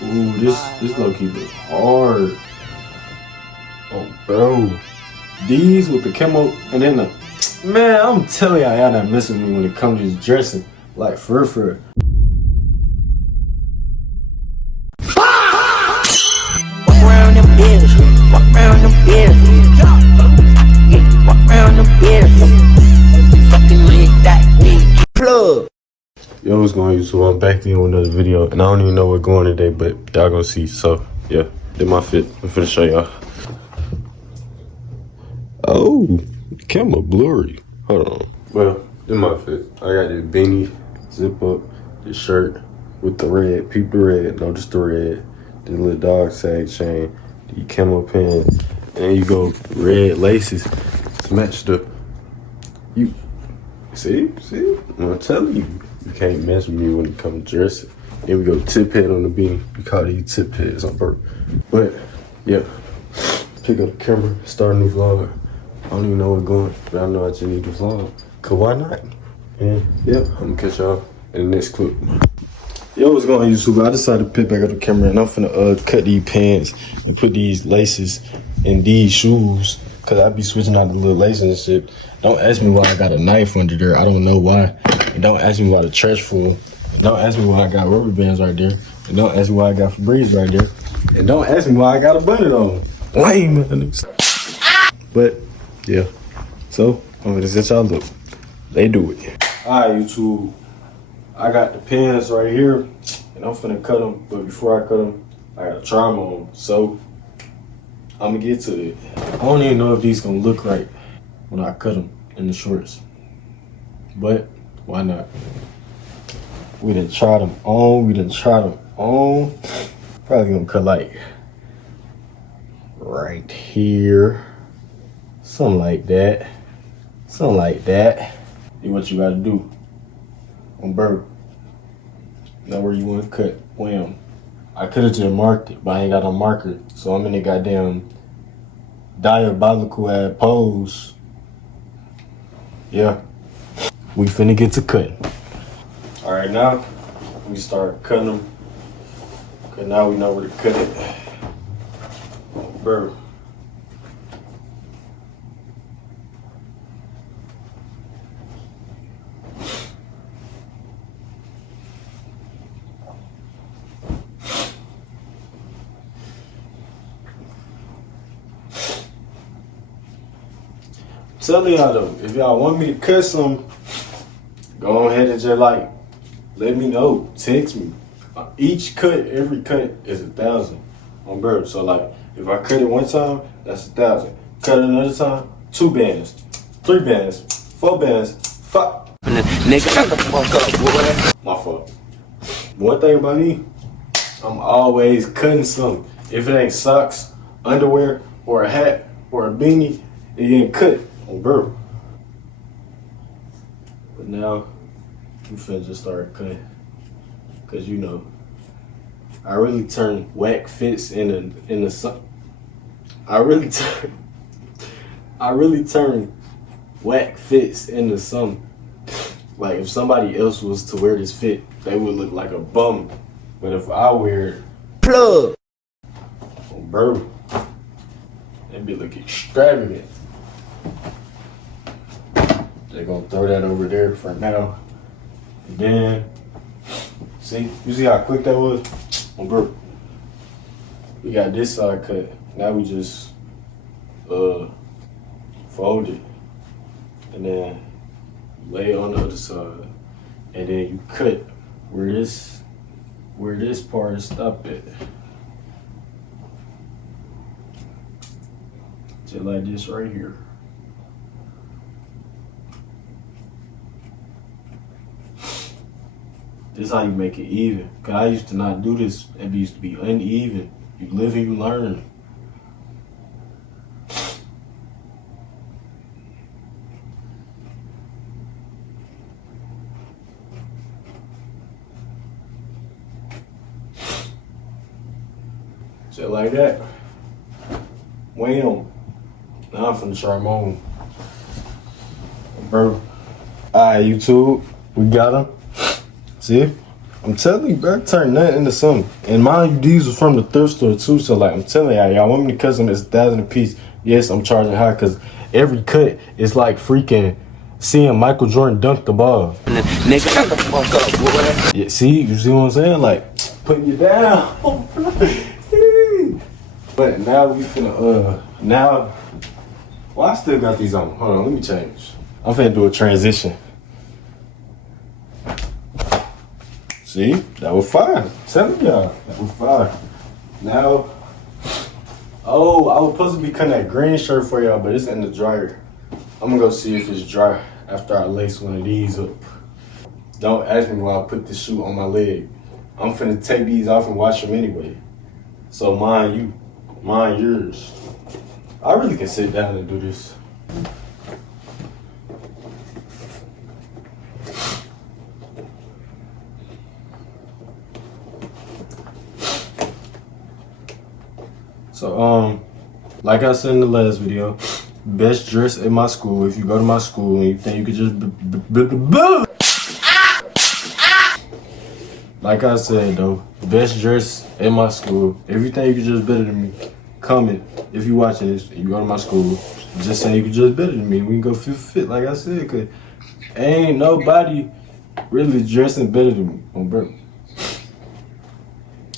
Ooh, this low key look hard. Oh, bro. These with the camo and then the man, I'm telling y'all not messing with me when it comes to this dressing. Like for real, for real. Walk around them bills, walk around them bills, yeah, walk around them bills. Fucking lit that big plug. Yo, what's going on, YouTube? I'm back to you with another video, and I don't even know what's going on today, but y'all gonna see. So yeah, did my fit. I'm finna show y'all. Oh, the camera blurry. Hold on. Well, did my fit. I got this beanie, zip up, this shirt with the red, peep the red, no, just the red, the little dog tag chain, the camo pin, and then you go red laces to match the. You see, I'm telling you. You can't mess with me when it comes to dressing. Then we go tip head on the beanie. We call these tip heads on purpose. But yeah, pick up the camera, start a new vlog. I don't even know what's going, but I know I just need to vlog. Cause why not? And yeah, I'm gonna catch y'all in the next clip. Yo, what's going on, YouTube? I decided to pick back up the camera and I'm finna cut these pants and put these laces in these shoes. Cause I be switching out the little laces and shit. Don't ask me why I got a knife under there. I don't know why. And don't ask me why the trash full. And don't ask me why I got rubber bands right there. And don't ask me why I got Febreze right there. And don't ask me why I got a bunnet on. Lame, man. But yeah, so I'm gonna set y'all look. They do it. Alright, YouTube. I got the pins right here, and I'm finna cut them. But before I cut them, I gotta try them on. So I'm gonna get to it. I don't even know if these gonna look right when I cut them in the shorts. But why not? We done tried them on. Probably gonna cut like right here. Something like that. Do what you gotta do. On bird. Know where you want to cut. Wham. I could have just marked it, but I ain't got no marker. So I'm in the goddamn diabolical ass pose. Yeah. We finna get to cutting. Alright, now we start cutting them. Cause now we know where to cut it. Bird. Telling y'all though, if y'all want me to cut some, go ahead and just like, let me know, text me. Each cut, every cut is 1,000 on bird. So like, if I cut it one time, that's 1,000. Cut it another time, 2 bands, 3 bands, 4 bands, 5. Nigga, shut the fuck up, boy. My fault. One thing about me, I'm always cutting something. If it ain't socks, underwear, or a hat, or a beanie, it ain't cut. On bird. But now we finna just start cutting. Cause you know, I really turn whack fits in the sun. I really turn whack fits into something. Like if somebody else was to wear this fit, they would look like a bum. But if I wear it, Plug. on bird, they'd be looking extravagant. They're gonna throw that over there for now. And then, see, you see how quick that was? On bird. We got this side cut. Now we just fold it. And then lay it on the other side. And then you cut where this part is stopped at. Just like this right here. This is how you make it even. Cause I used to not do this. It used to be uneven. You live and you learn. Just like that. Wham. Now I'm finna try them on. Bro. Alright, YouTube. We got them. See? I'm I'm telling you, bro, turn nothing into something. And mind you, these was from the thrift store too. So like, I'm telling y'all want me to cut them as $1,000 a piece? Yes, I'm charging high because every cut is like freaking seeing Michael Jordan dunk the ball. Nigga, shut the fuck up, boy. Yeah, see, you see what I'm saying? Like putting you down. But now we finna now. Well, I still got these on. Hold on, let me change. I'm finna do a transition. See, that was fire. I'm telling y'all, that was fire. Now, oh, I was supposed to be cutting that green shirt for y'all, but it's in the dryer. I'm gonna go see if it's dry after I lace one of these up. Don't ask me why I put this shoe on my leg. I'm finna take these off and wash them anyway. So mind you, mind yours. I really can sit down and do this. So, like I said in the last video, best dress at my school. If you go to my school and you think you could just like I said though, best dress at my school. Everything you could just better than me. Comment if you watching this and you go to my school. Just say you could just better than me. We can go fit like I said, cause ain't nobody really dressing better than me on bro.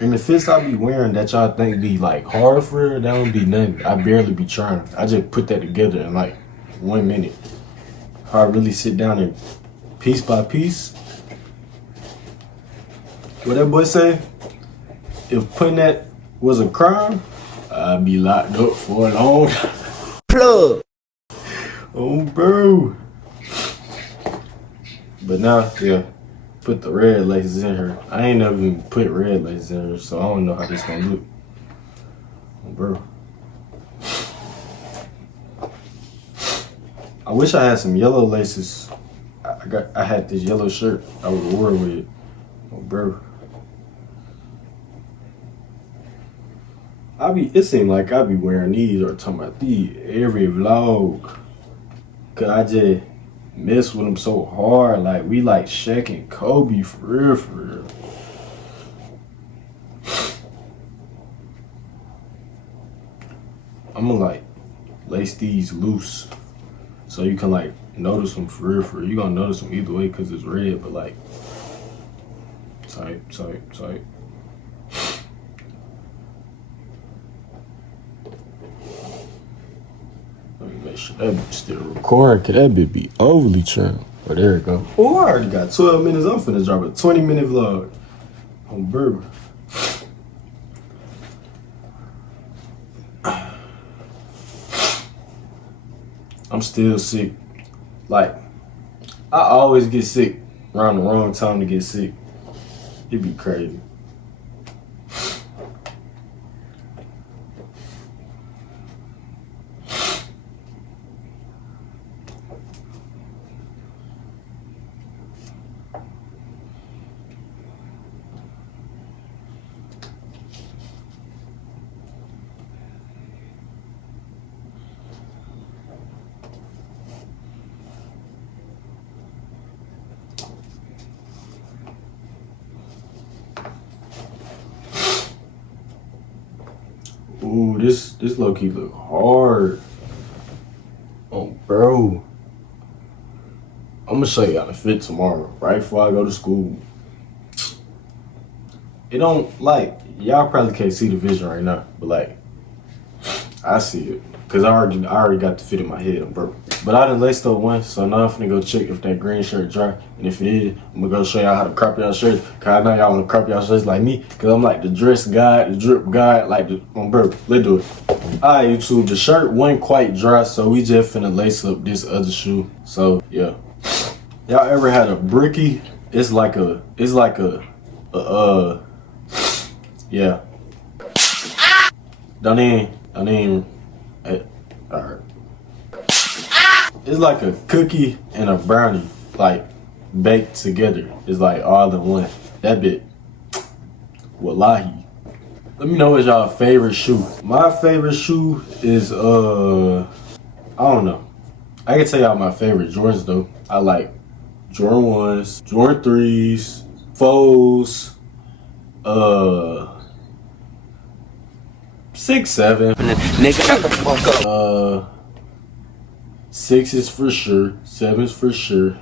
And the fits I be wearing that y'all think be like hard for real, that don't be nothing. I barely be trying. I just put that together in like 1 minute. How I really sit down and piece by piece. What that boy say? If putting that was a crime, I'd be locked up for a long time. Plug. Oh, bro. But now, yeah, put the red laces in her. I ain't never even put red laces in her, so I don't know how this gonna look. Oh, bro. I wish I had some yellow laces. I had this yellow shirt I would wear with it. Oh, bro. It seemed like I be wearing these or talking about these every vlog. Cause I just mess with them so hard. Like we like Shaq and Kobe for real, for real. I'm gonna like lace these loose so you can like notice them for real, for real. You gonna notice them either way cause it's red, but like tight. Let me make sure that bitch still recording, cause that bitch be overly trimmed. Oh, there it go. Oh, I already got 12 minutes. I'm finna drop a 20-minute vlog on Burger. I'm still sick. Like, I always get sick around the wrong time to get sick. It'd be crazy. Ooh, this low-key look hard. Oh, bro. I'm gonna show y'all the fit tomorrow, right before I go to school. It don't, like, y'all probably can't see the vision right now, but like, I see it. Cause I already got the fit in my head, bro. But I done laced up one, so now I'm finna go check if that green shirt dry. And if it is, I'm gonna go show y'all how to crop y'all shirts. Cause I know y'all wanna crop y'all shirts like me. Cause I'm like the dress guy, the drip guy, like the, bro, let's do it. Alright, YouTube, the shirt wasn't quite dry, so we just finna lace up this other shoe. So, yeah. Y'all ever had a bricky? It's like a yeah. Don't even, alright. It's like a cookie and a brownie, like, baked together. It's like all in one. That bit, wallahi. Let me know what's y'all favorite shoe. My favorite shoe is, I don't know. I can tell y'all my favorite Jordans though. I like Jordan 1s, Jordan 3s, 4s, 6, 7. Nigga, shut the fuck up. 6s for sure, 7s for sure.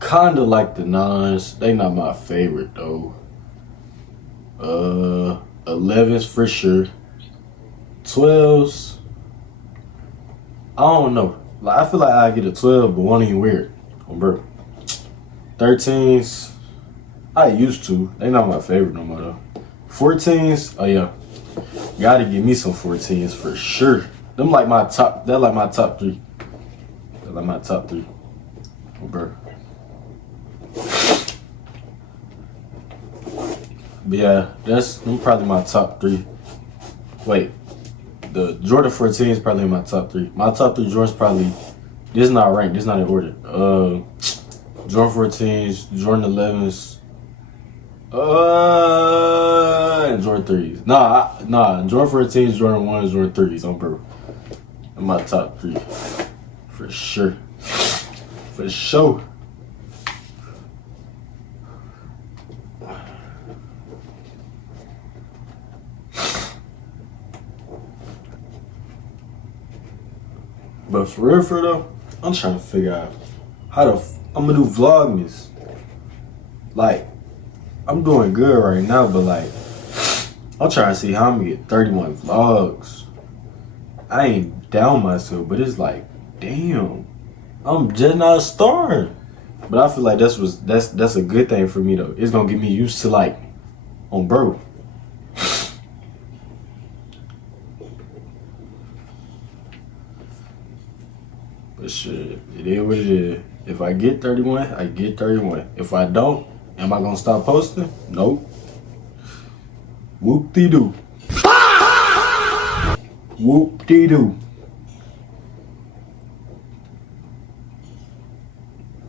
Kinda like the 9s. They not my favorite though. 11s for sure. 12s. I don't know. Like I feel like I get a 12, but won't even wear it. Oh, bro. 13s. I used to. They not my favorite no more though. 14s. Oh yeah. Gotta give me some 14s for sure. Them like my top. They're like my top 3. They're like my top 3. Oh, bro. But yeah, that's them probably my top 3. Wait, the Jordan 14 is probably in my top 3. My top 3 Jordans probably, this is not ranked, this is not in order. Jordan 14s, Jordan 11s, and Jordan 3s. Nah, Jordan 14s, Jordan 1s, Jordan 3s on bro. In my top 3. For sure. For sure. But for real though, I'm trying to figure out how I'm gonna do Vlogmas. Like, I'm doing good right now, but like, I'm trying to see how I'm gonna get 31 vlogs. I ain't down myself, but it's like, damn, I'm just not starting. But I feel like that's a good thing for me though. It's gonna get me used to like, on bro. But shit, it is what it is. If I get 31, I get 31. If I don't, am I gonna stop posting? Nope. Whoop-de-doo. Whoop-de-doo.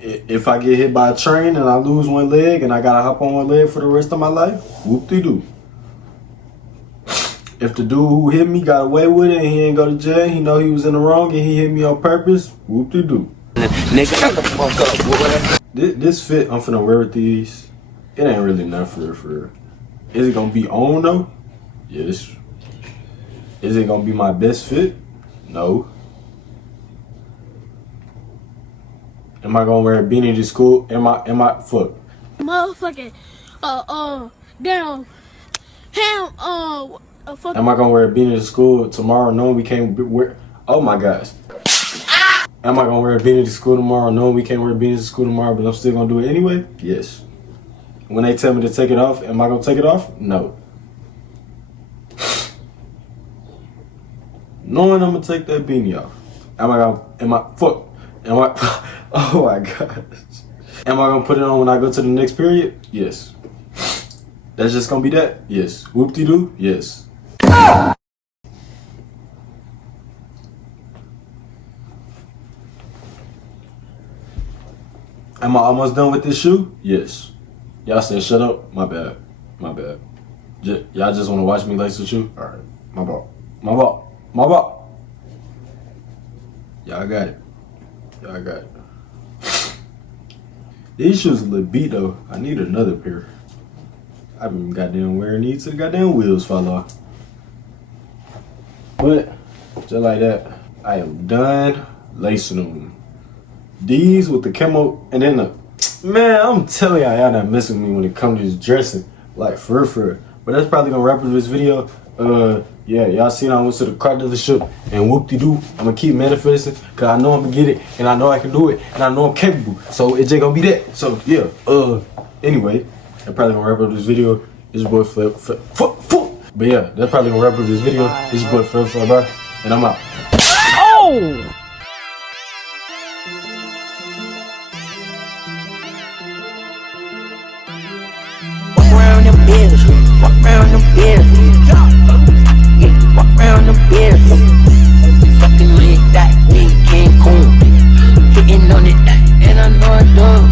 If I get hit by a train and I lose one leg and I gotta hop on one leg for the rest of my life, whoop-de-doo. If the dude who hit me got away with it and he ain't go to jail, he know he was in the wrong and he hit me on purpose, whoop-de-doo. Nigga, shut the fuck up, boy. This fit, I'm finna wear with these. It ain't really enough for real. Is it gonna be on though? Yes. Is it gonna be my best fit? No. Am I gonna wear a beanie to school? Am I fuck? Motherfucking, damn, him, Am I gonna wear a beanie to school tomorrow knowing we can't wear? Oh my gosh. Am I gonna wear a beanie to school tomorrow knowing we can't wear beanies to school tomorrow, but I'm still gonna do it anyway? Yes. When they tell me to take it off, am I gonna take it off? No. Knowing I'm gonna take that beanie off. Oh my gosh. Am I gonna put it on when I go to the next period? Yes. That's just gonna be that? Yes. Whoop-de-doo? Yes. Am I almost done with this shoe? Yes. Y'all said shut up? My bad. My bad. Y'all just want to watch me lace the shoe? Alright. My fault. My fault. My fault. Y'all got it. Y'all got it. These shoes a little beat though. I need another pair. I've been goddamn wearing these till the goddamn wheels fall off. But, just like that, I am done lacing them. These with the camo, and then man, I'm telling y'all not messing with me when it comes to this dressing. Like, for real. But that's probably gonna wrap up this video. Yeah, y'all seen I went to the car dealership and whoop-de-doo. I'm gonna keep manifesting, cause I know I'm gonna get it, and I know I can do it, and I know I'm capable. So it's just gonna be that. So yeah, anyway, that's probably gonna wrap up this video. It's your boy Flip. But yeah, that's probably gonna wrap up this video. It's your boy Flip, and I'm out. Oh! Walk around them bills, walk around them bills. Yeah, walk around them bills. Fucking lit that, me Cancun. Hitting on it, and I know I don't.